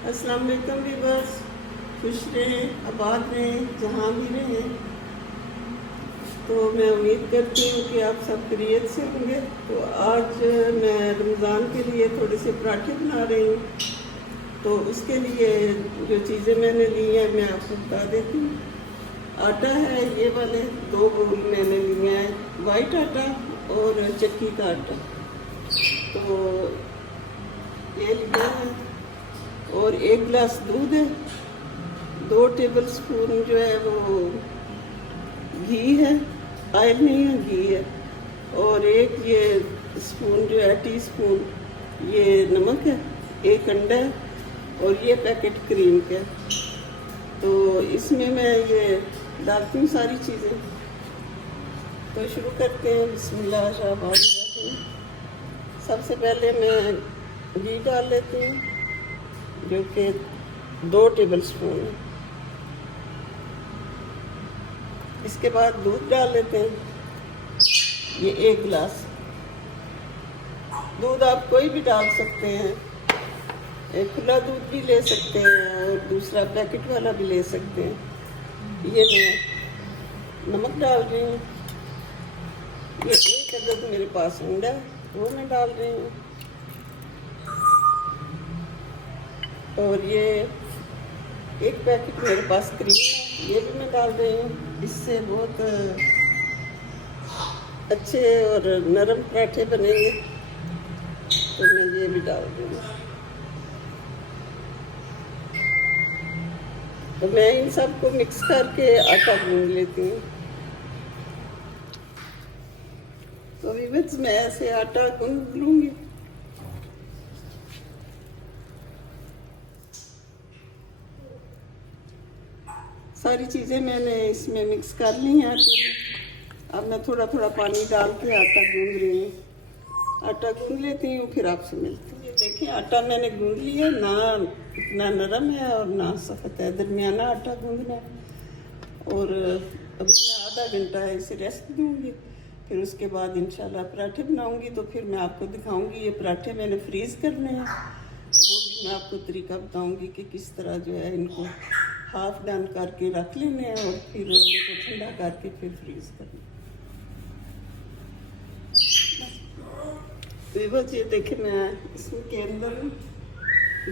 अस्सलाम वालेकुम व्यूअर्स, खुश रहें, आबाद रहें, जहाँ भी रहें। तो मैं उम्मीद करती हूँ कि आप सब खैरियत से होंगे। तो आज मैं रमज़ान के लिए थोड़े से पराठे बना रही हूँ। तो उसके लिए जो चीज़ें मैंने ली हैं मैं आपको बता देती हूँ। आटा है ये वाले 2 बाउल मैंने लिए हैं, वाइट आटा और चक्की का आटा। तो ये लिया है और 1 गिलास दूध है, 2 टेबल स्पून जो है वो घी है, ऑयल नहीं है, घी है, और एक ये स्पून जो है टीस्पून ये नमक है, 1 अंडा है और ये पैकेट क्रीम का। तो इसमें मैं ये डालती हूँ सारी चीज़ें। तो शुरू करते हैं। बिस्मिल्लाहिर्रहमानिर्रहीम। सबसे पहले मैं घी डाल लेती हूँ जो कि 2 टेबल स्पून है। इसके बाद दूध डाल लेते हैं, ये 1 गिलास। दूध आप कोई भी डाल सकते हैं, एक खुला दूध भी ले सकते हैं और दूसरा पैकेट वाला भी ले सकते हैं। ये मैं नमक डाल रही हूँ, ये 1 अदद मेरे पास अंडा है वो मैं डाल रही हूँ, और ये 1 पैकेट मेरे पास क्रीम है ये भी मैं डाल रही हूँ। इससे बहुत अच्छे और नरम पराठे बनेंगे, तो मैं ये भी डाल दूँगी। तो मैं इन सबको मिक्स करके आटा गूंद लेती हूँ। तो विविध मैं ऐसे आटा गूंद लूँगी। सारी चीज़ें मैंने इसमें मिक्स कर ली हैं आटे में। अब मैं थोड़ा थोड़ा पानी डाल के आटा गूंद रही हूँ। आटा गूंद लेती हूँ, फिर आपसे मिलती हूँ। ये देखिए आटा मैंने गूंद लिया, ना इतना नरम है और ना सख्त है, दरमियाना आटा गूंदना है। और अभी मैं आधा घंटा इसे रेस्ट दूँगी, फिर उसके बाद इंशाल्लाह पराठे बनाऊँगी। तो फिर मैं आपको दिखाऊँगी ये पराठे मैंने फ्रीज़ करने हैं, वो भी मैं आपको तरीका बताऊँगी कि किस तरह जो है इनको हाफ डन करके रख लेने हैं और फिर उनको ठंडा करके फिर फ्रीज करना। तो बस ये देखे मैं इसके अंदर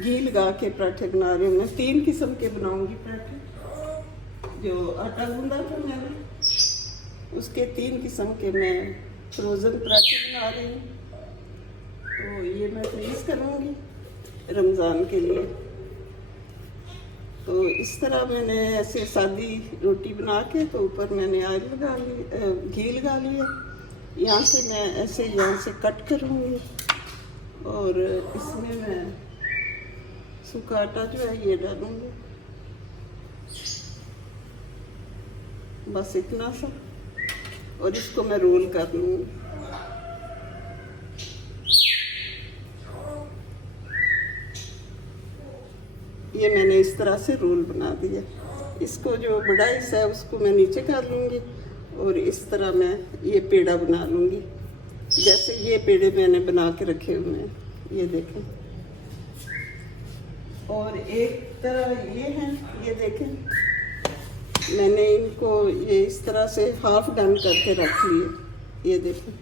घी लगा के पराठे बना रही हूँ। मैं 3 किस्म के बनाऊंगी पराठे। जो आटा गूंदा था मैंने उसके 3 किस्म के मैं फ्रोज़न पराठे बना रही हूँ। तो ये मैं फ्रीज करूँगी रमज़ान के लिए। तो इस तरह मैंने ऐसे सादी रोटी बना के तो ऊपर मैंने ऑयल लगा ली, घी लगा लिया। यहाँ से मैं ऐसे यहाँ से कट करूँगी और इसमें मैं सूखा आटा जो है ये डालूँगी, बस इतना सा, और इसको मैं रोल कर लूँगी। ये मैंने इस तरह से रोल बना दिया। इसको जो बड़ा हिस्सा है उसको मैं नीचे कर लूँगी और इस तरह मैं ये पेड़ा बना लूँगी, जैसे ये पेड़े मैंने बना के रखे हुए हैं, ये देखें। और एक तरह ये है, ये देखें मैंने इनको ये इस तरह से हाफ डन करके रख लिए, ये देखें।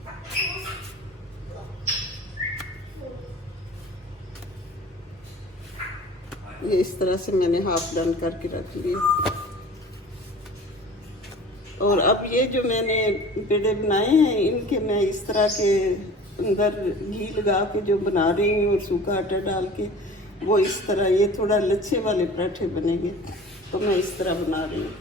ये इस तरह से मैंने हाफ डन करके रख लिया। और अब ये जो मैंने पेड़े बनाए हैं इनके मैं इस तरह के अंदर घी लगा के जो बना रही हूँ और सूखा आटा डाल के, वो इस तरह ये थोड़ा लच्छे वाले पराठे बनेंगे। तो मैं इस तरह बना रही हूँ।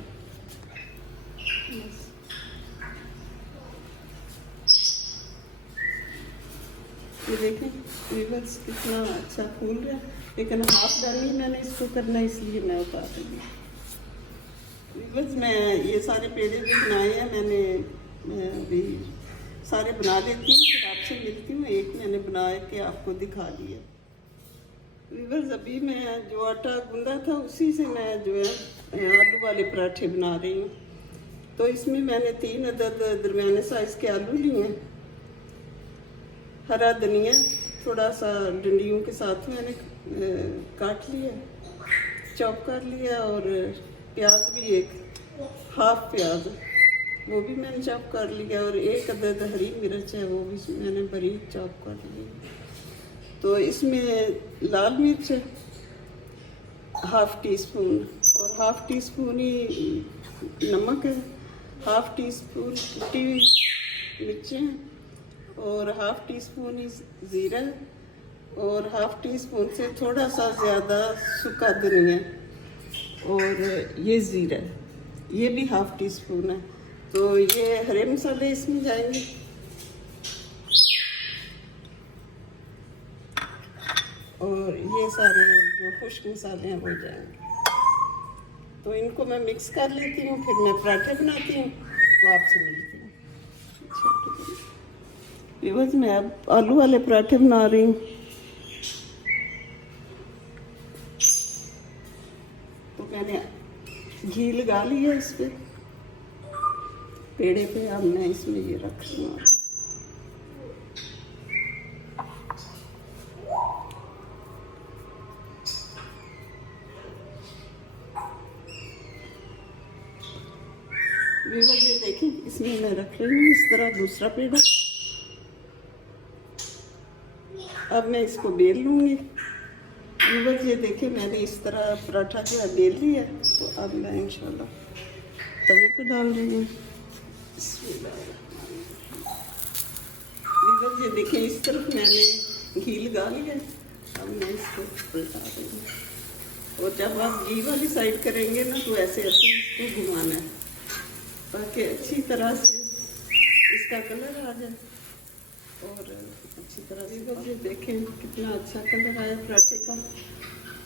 ये देखें व्यूअर्स कितना अच्छा फूल रहा है, लेकिन हाफ डन ही मैंने इसको करना है इसलिए मैं उतार रही हूँ। व्यूअर्स मैं ये सारे पेड़े भी बनाए हैं, मैं अभी सारे बना लेती हूँ, फिर आपसे मिलती हूँ। एक मैंने बना के आपको दिखा दिया। व्यूअर्स अभी मैं जो आटा गूंदा था उसी से मैं जो है आलू वाले पराठे बना रही हूँ। तो इसमें मैंने 3 अदद दरमियाने साइज़ के आलू लिए हैं, हरा धनिया थोड़ा सा डंडियों के साथ मैंने काट लिया, चॉप कर लिया, और प्याज भी एक हाफ प्याज वो भी मैंने चॉप कर लिया, और एक अदद हरी मिर्च है वो भी मैंने बारीक चॉप कर ली। तो इसमें लाल मिर्च हाफ टी स्पून, और हाफ टी स्पून ही नमक है, हाफ टी स्पून कुटी हुई मिर्चें, और हाफ टी स्पून ही ज़ीरा, और हाफ टी स्पून से थोड़ा सा ज़्यादा सूखा धनिया, और ये ज़ीरा, ये भी हाफ टी स्पून है। तो ये हरे मसाले इसमें जाएंगे, और ये सारे जो खुश्क मसाले हैं वो जाएंगे। तो इनको मैं मिक्स कर लेती हूँ, फिर मैं पराठे बनाती हूँ, तो आपसे मिलती हूँ। व्यूअर्स, मैं अब आलू वाले पराठे बना रही हूँ। तो मैंने घी लगा लिया इस पे, पेड़े पे। अब मैं इसमें ये रख रही हूँ। व्यूअर्स, ये देखिए, इसमें मैं रख रही हूँ इस तरह दूसरा पेड़ा। अब मैं इसको बेल लूँगी। व्यूअर्स, ये देखिए, मैंने इस तरह पराठा जो है बेल लिया। तो अब मैं इंशाल्लाह तवे पे डाल रही हूँ। व्यूअर्स, ये देखिए, इस तरफ मैंने घी लगा लिया। अब मैं इसको पलटा रही हूँ, और जब आप घी वाली साइड करेंगे ना, तो ऐसे ऐसे इसको घुमाना है, ताकि अच्छी तरह से इसका कलर आ जाए, और अच्छी तरह से। ये देखें कितना अच्छा कलर आया पराठे का।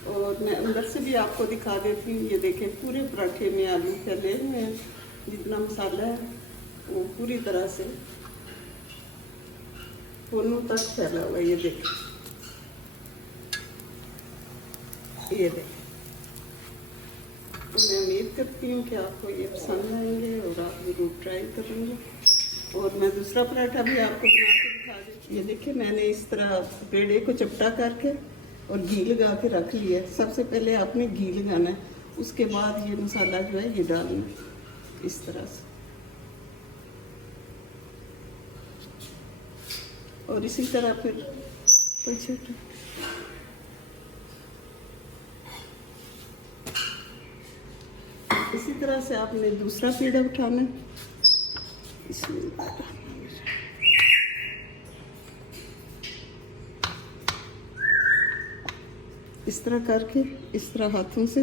और मैं अंदर से भी आपको दिखा देती हूँ। ये देखें, पूरे पराठे में आलू फैले हुए हैं, जितना मसाला है वो पूरी तरह से कोनों तक फैला हुआ है। ये देखें, ये देखें। तो मैं उम्मीद करती हूँ कि आपको ये पसंद आएंगे और आप ज़रूर ट्राई करेंगे। और मैं दूसरा पराठा भी आपको बना के दिखा देती हूँ। ये देखिए, मैंने इस तरह पेड़े को चपटा करके और घी लगा के रख लिया। सबसे पहले आपने घी लगाना है, उसके बाद ये मसाला जो है ये डालना है इस तरह से। और इसी तरह फिर इसी तरह से आपने दूसरा पेड़ा उठाना है। इस तरह करके, इस तरह हाथों से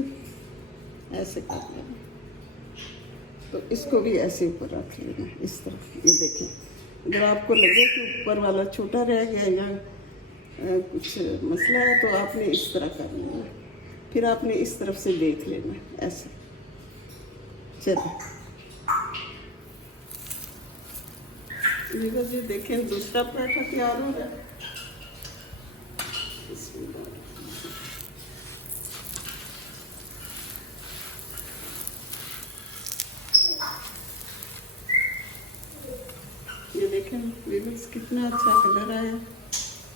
ऐसे कर लेना। तो इसको भी ऐसे ऊपर रख लेना इस तरह। ये देखें, अगर आपको लगे कि ऊपर वाला छोटा रह गया या कुछ मसला है, तो आपने इस तरह कर लेना। फिर आपने इस तरफ से देख लेना ऐसे। चलो ये देखें, दूसरा पराठा तैयार हो रहा है। ये देखें व्यूअर्स, कितना अच्छा कलर आया।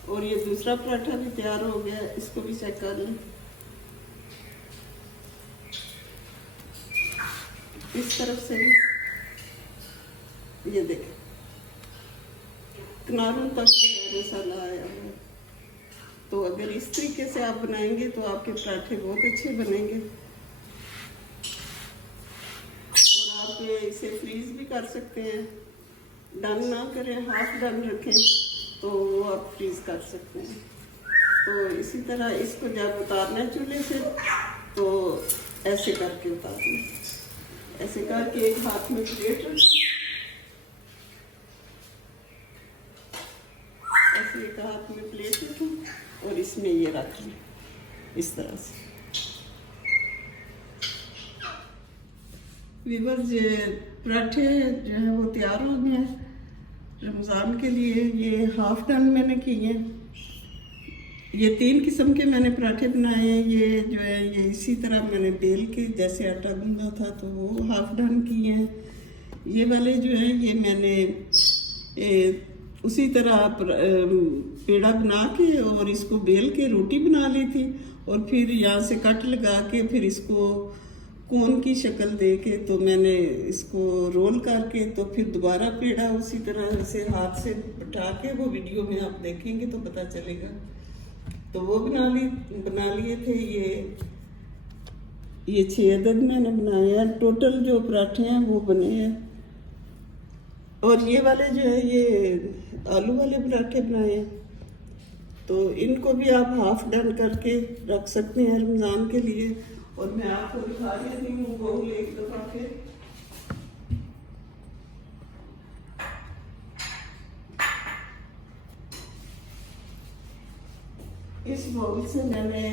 और ये दूसरा पराठा भी तैयार हो गया, इसको भी चेक कर लें। इस तरफ से भी ये देखें, किनारों तक मसाला आया है। तो अगर इस तरीके से आप बनाएंगे तो आपके पराठे बहुत अच्छे बनेंगे। और आप इसे फ्रीज भी कर सकते हैं। डन ना करें, हाफ डन रखें, तो वो आप फ्रीज कर सकते हैं। तो इसी तरह इसको जब उतारना है चूल्हे से, तो ऐसे करके उतारना। ऐसे करके एक हाथ में प्लेट रखें, ऐसे एक हाथ में प्लेट रखें और इसमें ये रख लें इस तरह से। व्यूअर्स, ये पराठे जो है वो तैयार हो गए हैं रमज़ान के लिए। ये हाफ डन मैंने किए हैं। ये 3 किस्म के मैंने पराठे बनाए हैं। ये जो है ये इसी तरह मैंने बेल के जैसे आटा गूंदा था, तो वो हाफ डन किए हैं। ये वाले जो है ये मैंने उसी तरह आप पेड़ा बना के और इसको बेल के रोटी बना ली थी, और फिर यहाँ से कट लगा के फिर इसको कोन की शक्ल दे के तो मैंने इसको रोल करके तो फिर दोबारा पेड़ा उसी तरह से हाथ से बैठा के, वो वीडियो में आप देखेंगे तो पता चलेगा। तो वो बना लिए थे। ये 6 अदद मैंने बनाए हैं। टोटल जो पराठे हैं वो बने हैं। और ये वाले जो है ये आलू वाले पराठे बनाए हैं। तो इनको भी आप हाफ डन करके रख सकते हैं रमज़ान के लिए। और मैं आपको दिखा देती हूँ बाउल एक दफ़ा फिर। इस बाउल से मैंने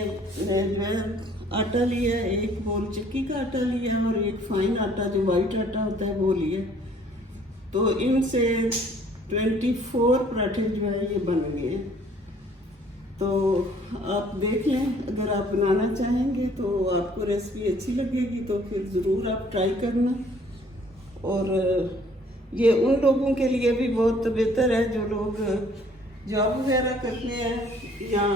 आटा लिया, एक बाउल चक्की का आटा लिया और एक फाइन आटा जो वाइट आटा होता है वो लिया। तो इनसे 24 पराठे जो है ये बन गए हैं। तो आप देख लें, अगर आप बनाना चाहेंगे तो आपको रेसिपी अच्छी लगेगी तो फिर ज़रूर आप ट्राई करना। और ये उन लोगों के लिए भी बहुत बेहतर है जो लोग जॉब वगैरह करते हैं या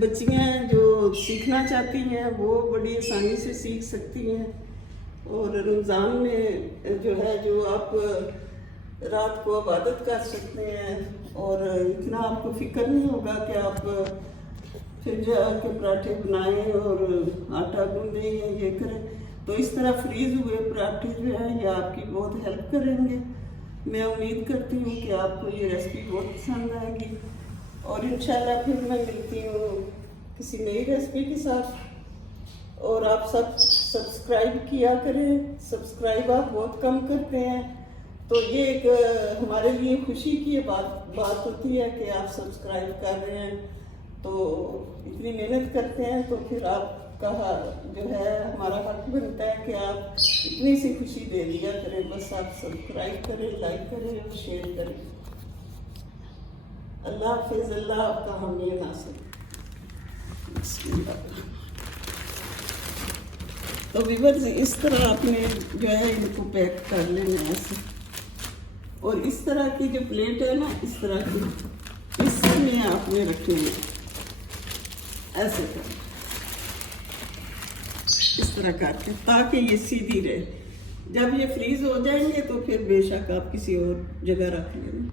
बच्चियाँ जो सीखना चाहती हैं वो बड़ी आसानी से सीख सकती हैं। और रमज़ान में जो है जो आप रात को इबादत कर सकते हैं और इतना आपको फिक्र नहीं होगा कि आप फिर जाके पराठे बनाएं और आटा गूंदें या ये करें। तो इस तरह फ्रीज हुए पराठे जो है ये आपकी बहुत हेल्प करेंगे। मैं उम्मीद करती हूँ कि आपको ये रेसिपी बहुत पसंद आएगी। और इंशाल्लाह फिर मैं मिलती हूँ किसी नई रेसिपी के साथ। और आप सब सब्सक्राइब किया करें। सब्सक्राइब आप बहुत कम करते हैं, तो ये एक हमारे लिए खुशी की बात होती है कि आप सब्सक्राइब कर रहे हैं। तो इतनी मेहनत करते हैं तो फिर आपका जो है हमारा हक बनता है कि आप इतनी सी खुशी दे दिया करें। बस आप सब्सक्राइब करें, लाइक करें और शेयर करें। अल्लाह हाफिज़। अल्लाह आपका हामी नासिर। तो व्यूअर्स इस तरह आपने जो है इनको पैक कर लेना है ऐसे। और इस तरह की जो प्लेट है ना, इस तरह की, इसमें आपने रखनी है ऐसे कर, इस तरह करके, ताकि ये सीधी रहे। जब ये फ्रीज हो जाएंगे तो फिर बेशक आप किसी और जगह रख लेना।